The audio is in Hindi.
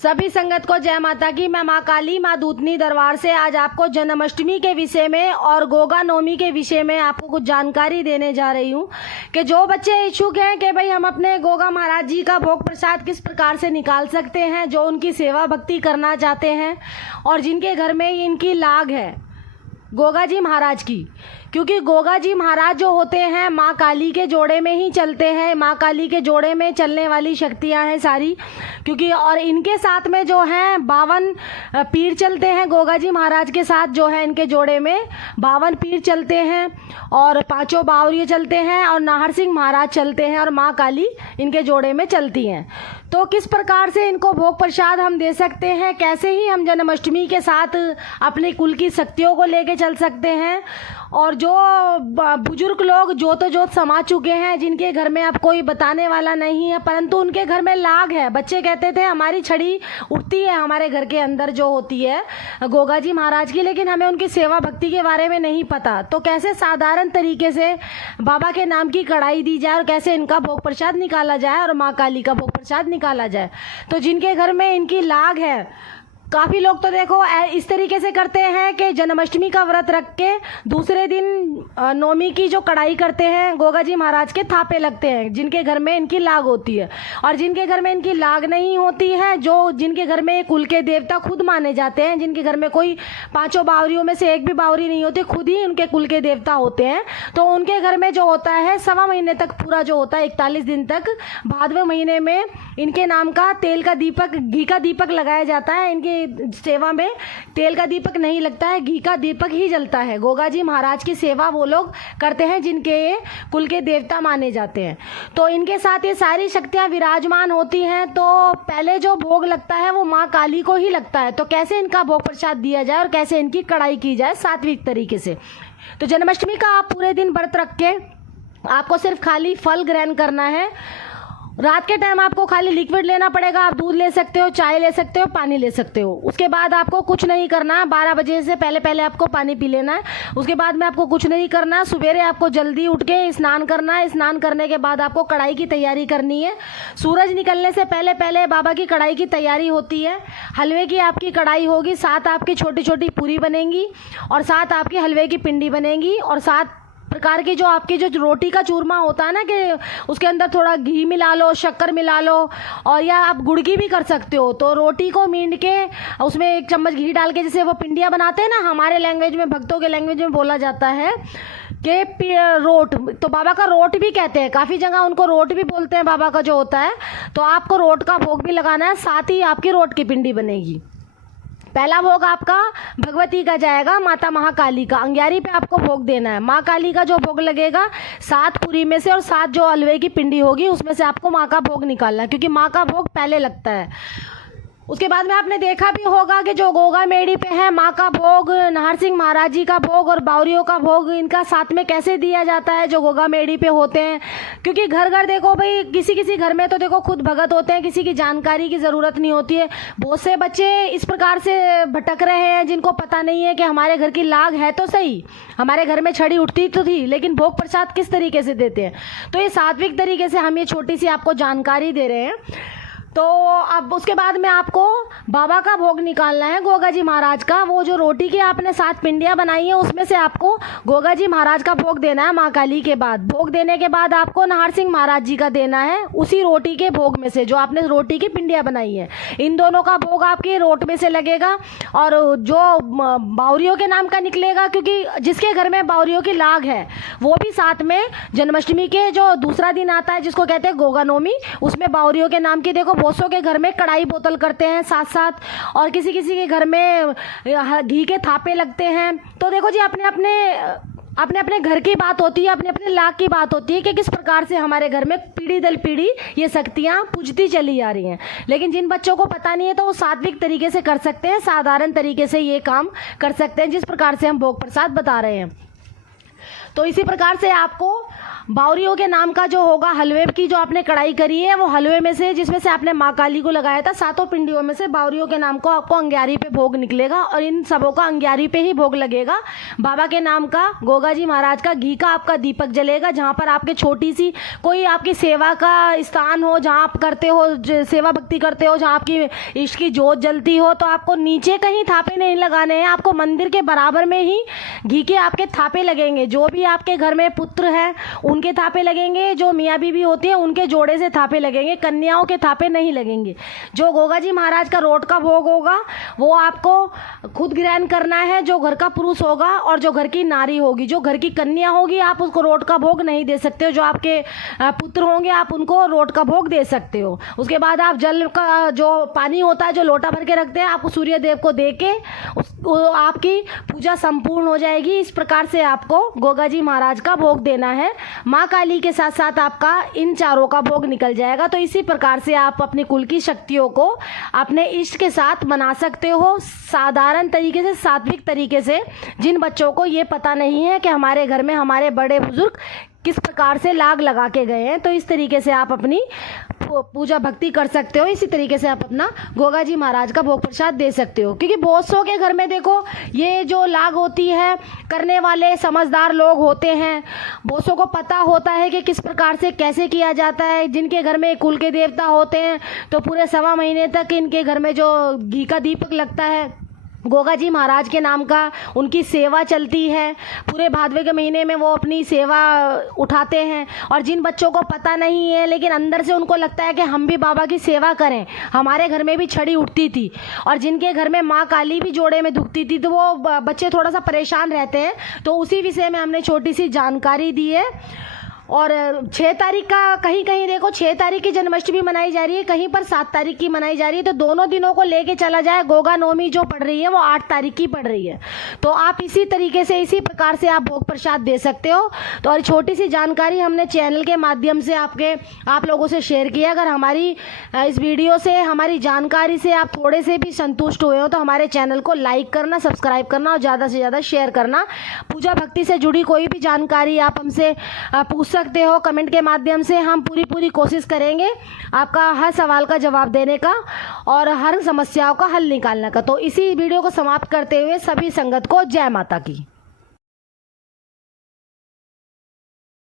सभी संगत को जय माता की। मैं माँ काली माँ दूतनी दरबार से आज आपको जन्माष्टमी के विषय में और गोगा नवमी के विषय में आपको कुछ जानकारी देने जा रही हूँ कि जो बच्चे इच्छुक हैं कि भाई हम अपने गोगा महाराज जी का भोग प्रसाद किस प्रकार से निकाल सकते हैं, जो उनकी सेवा भक्ति करना चाहते हैं और जिनके घर में इनकी लाग है गोगा जी महाराज की, क्योंकि गोगा जी महाराज जो होते हैं माँ काली के जोड़े में ही चलते हैं। माँ काली के जोड़े में चलने वाली शक्तियाँ हैं सारी, क्योंकि और इनके साथ में जो हैं 52 पीर चलते हैं। गोगा जी महाराज के साथ जो है इनके जोड़े में 52 पीर चलते हैं और 5 बावरिये चलते हैं और नाहर सिंह महाराज चलते हैं और माँ काली इनके जोड़े में चलती हैं। तो किस प्रकार से इनको भोग प्रसाद हम दे सकते हैं, कैसे ही हम जन्माष्टमी के साथ अपने कुल की शक्तियों को लेके चल सकते हैं। और जो बुजुर्ग लोग जोत समा चुके हैं, जिनके घर में अब कोई बताने वाला नहीं है परंतु उनके घर में लाग है, बच्चे कहते थे हमारी छड़ी उठती है हमारे घर के अंदर जो होती है गोगा जी महाराज की, लेकिन हमें उनकी सेवा भक्ति के बारे में नहीं पता। तो कैसे साधारण तरीके से बाबा के नाम की कढ़ाई दी जाए और कैसे इनका भोग प्रसाद निकाला जाए और माँ काली का भोग प्रसाद निकाला जाए। तो जिनके घर में इनकी लाग है, काफ़ी लोग तो देखो इस तरीके से करते हैं कि जन्माष्टमी का व्रत रख के दूसरे दिन नवमी की जो कढ़ाई करते हैं गोगा जी महाराज के थापे लगते हैं, जिनके घर में इनकी लाग होती है। और जिनके घर में इनकी लाग नहीं होती है, जो जिनके घर में कुल के देवता खुद माने जाते हैं, जिनके घर में कोई 5 बावरियों में से एक भी बावरी नहीं होती, खुद ही उनके कुल के देवता होते हैं, तो उनके घर में जो होता है 1.25 महीने तक पूरा जो होता है 41 दिन तक भादवे महीने में इनके नाम का तेल का दीपक, घी का दीपक लगाया जाता है। इनकी सेवा में तेल का दीपक नहीं लगता है, घी का दीपक ही जलता है। गोगा जी महाराज की सेवा वो लोग करते हैं जिनके कुल के देवता माने जाते हैं। तो इनके साथ ये सारी शक्तियां विराजमान होती हैं। तो पहले जो भोग लगता है वो माँ काली को ही लगता है। तो कैसे इनका भोग प्रसाद दिया जाए और कैसे इनकी कढ़ाई की जाए सात्विक तरीके से। तो जन्माष्टमी का आप पूरे दिन व्रत रख के आपको सिर्फ खाली फल ग्रहण करना है। रात के टाइम आपको खाली लिक्विड लेना पड़ेगा। आप दूध ले सकते हो, चाय ले सकते हो, पानी ले सकते हो। उसके बाद आपको कुछ नहीं करना है। 12 बजे से पहले आपको पानी पी लेना है। उसके बाद में आपको कुछ नहीं करना है। सवेरे आपको जल्दी उठ के स्नान करना है। स्नान करने के बाद आपको कढ़ाई की तैयारी करनी है। सूरज निकलने से पहले बाबा की कढ़ाई की तैयारी होती है। हलवे की आपकी कढ़ाई होगी, 7 आपकी छोटी छोटी पूरी बनेंगी और 7 आपकी हलवे की पिंडी बनेगी और 7 प्रकार की जो आपकी जो रोटी का चूरमा होता है ना, कि उसके अंदर थोड़ा घी मिला लो, शक्कर मिला लो, और या आप गुड़ की भी कर सकते हो। तो रोटी को मींड के उसमें 1 चम्मच घी डाल के जैसे वो पिंडियाँ बनाते हैं ना, हमारे लैंग्वेज में, भक्तों के लैंग्वेज में बोला जाता है कि रोट, तो बाबा का रोट भी कहते हैं। काफ़ी जगह उनको रोट भी बोलते हैं बाबा का जो होता है। तो आपको रोट का भोग भी लगाना है, साथ ही आपकी रोट की पिंडी बनेगी। पहला भोग आपका भगवती का जाएगा, माता महाकाली का। अंग्यारी पे आपको भोग देना है। माँ काली का जो भोग लगेगा 7 पूरी में से और 7 जो हलवे की पिंडी होगी उसमें से आपको माँ का भोग निकालना है, क्योंकि माँ का भोग पहले लगता है। उसके बाद में आपने देखा भी होगा कि जो गोगा मेड़ी पे है माँ का भोग, नाहर सिंह महाराज जी का भोग और बावरियों का भोग इनका साथ में कैसे दिया जाता है जो गोगा मेड़ी पे होते हैं। क्योंकि घर घर देखो भाई, किसी घर में तो देखो खुद भगत होते हैं, किसी की जानकारी की ज़रूरत नहीं होती है। बहुत से बच्चे इस प्रकार से भटक रहे हैं जिनको पता नहीं है कि हमारे घर की लाग है तो सही, हमारे घर में छड़ी उठती तो थी, लेकिन भोग प्रसाद किस तरीके से देते हैं। तो ये सात्विक तरीके से हम ये छोटी सी आपको जानकारी दे रहे हैं। तो अब उसके बाद में आपको बाबा का भोग निकालना है, गोगा जी महाराज का। वो जो रोटी की आपने 7 पिंडियाँ बनाई है उसमें से आपको गोगा जी महाराज का भोग देना है। माँ काली के बाद भोग देने के बाद आपको नाहर सिंह महाराज जी का देना है, उसी रोटी के भोग में से जो आपने रोटी की पिंडियाँ बनाई है। इन दोनों का भोग आपकी रोट में से लगेगा और जो बावरियों के नाम का निकलेगा, क्योंकि जिसके घर में बावरियों की लाग है वो भी साथ में जन्माष्टमी के जो दूसरा दिन आता है जिसको कहते हैं गोगा नवमी, उसमें बावरियों के नाम की देखो बहुतों के घर में कढ़ाई बोतल करते हैं साथ, और किसी के घर में घी के थापे लगते हैं। तो देखो जी अपने अपने घर की बात होती है, अपने अपने लाग की बात होती है कि किस प्रकार से हमारे घर में पीढ़ी दर पीढ़ी ये शक्तियाँ पूजती चली आ रही हैं। लेकिन जिन बच्चों को पता नहीं है तो वो सात्विक तरीके से कर सकते हैं, साधारण तरीके से ये काम कर सकते हैं जिस प्रकार से हम भोग प्रसाद बता रहे हैं। तो इसी प्रकार से आपको बावरियों के नाम का जो होगा, हलवे की जो आपने कढ़ाई करी है, वो हलवे में से जिसमें से आपने माँ काली को लगाया था, 7 पिंडियों में से बावरियों के नाम को आपको अंग्यारी पे भोग निकलेगा और इन सबों का अंग्यारी पे ही भोग लगेगा। बाबा के नाम का, गोगा जी महाराज का घी का आपका दीपक जलेगा। जहाँ पर आपके छोटी सी कोई आपकी सेवा का स्थान हो, जहाँ आप करते हो, सेवा भक्ति करते हो, जहाँ आपकी इष्ट की जोत जलती हो, तो आपको नीचे कहीं थापे नहीं लगाने हैं, आपको मंदिर के बराबर में ही घी के आपके थापे लगेंगे। जो भी आपके घर में पुत्र है उनके थापे लगेंगे, जो मियाँ बीवी होती है उनके जोड़े से थापे लगेंगे, कन्याओं के थापे नहीं लगेंगे। जो गोगा जी महाराज का रोट का भोग होगा वो आपको खुद ग्रहण करना है, जो घर का पुरुष होगा और जो घर की नारी होगी। जो घर की कन्या होगी आप उसको रोट का भोग नहीं दे सकते हो, जो आपके पुत्र होंगे आप उनको रोट का भोग दे सकते हो। उसके बाद आप जल का जो पानी होता है, जो लोटा भर के रखते हैं, आप सूर्य देव को दे के आपकी पूजा संपूर्ण हो जाएगी। इस प्रकार से आपको गोगा जी महाराज का भोग देना है। माँ काली के साथ साथ आपका इन चारों का भोग निकल जाएगा। तो इसी प्रकार से आप अपनी कुल की शक्तियों को अपने इष्ट के साथ मना सकते हो, साधारण तरीके से, सात्विक तरीके से। जिन बच्चों को ये पता नहीं है कि हमारे घर में हमारे बड़े बुजुर्ग किस प्रकार से लाग लगा के गए हैं, तो इस तरीके से आप अपनी पूजा भक्ति कर सकते हो। इसी तरीके से आप अपना गोगा जी महाराज का भोग प्रसाद दे सकते हो। क्योंकि बहुत सौ के घर में देखो ये जो लाग होती है, करने वाले समझदार लोग होते हैं, बहुत सौ को पता होता है कि किस प्रकार से कैसे किया जाता है। जिनके घर में कुल के देवता होते हैं तो पूरे 1.25 महीने तक इनके घर में जो घी का दीपक लगता है गोगा जी महाराज के नाम का, उनकी सेवा चलती है। पूरे भादवे के महीने में वो अपनी सेवा उठाते हैं। और जिन बच्चों को पता नहीं है लेकिन अंदर से उनको लगता है कि हम भी बाबा की सेवा करें, हमारे घर में भी छड़ी उठती थी, और जिनके घर में माँ काली भी जोड़े में दुखती थी, तो वो बच्चे थोड़ा सा परेशान रहते हैं। तो उसी विषय में हमने छोटी सी जानकारी दी है। और 6 तारीख का कहीं कहीं देखो 6 तारीख की जन्माष्टमी मनाई जा रही है, कहीं पर 7 तारीख की मनाई जा रही है। तो दोनों दिनों को लेके चला जाए, गोगा नवमी जो पड़ रही है वो 8 तारीख की पड़ रही है। तो आप इसी तरीके से, इसी प्रकार से आप भोग प्रसाद दे सकते हो। तो और छोटी सी जानकारी हमने चैनल के माध्यम से आप लोगों से शेयर किया। अगर हमारी इस वीडियो से, हमारी जानकारी से आप थोड़े से भी संतुष्ट हुए हो तो हमारे चैनल को लाइक करना, सब्सक्राइब करना और ज़्यादा से ज़्यादा शेयर करना। पूजा भक्ति से जुड़ी कोई भी जानकारी आप हमसे पूछ सकते हो कमेंट के माध्यम से। हम पूरी कोशिश करेंगे आपका हर सवाल का जवाब देने का और हर समस्याओं का हल निकालने का। तो इसी वीडियो को समाप्त करते हुए सभी संगत को जय माता की।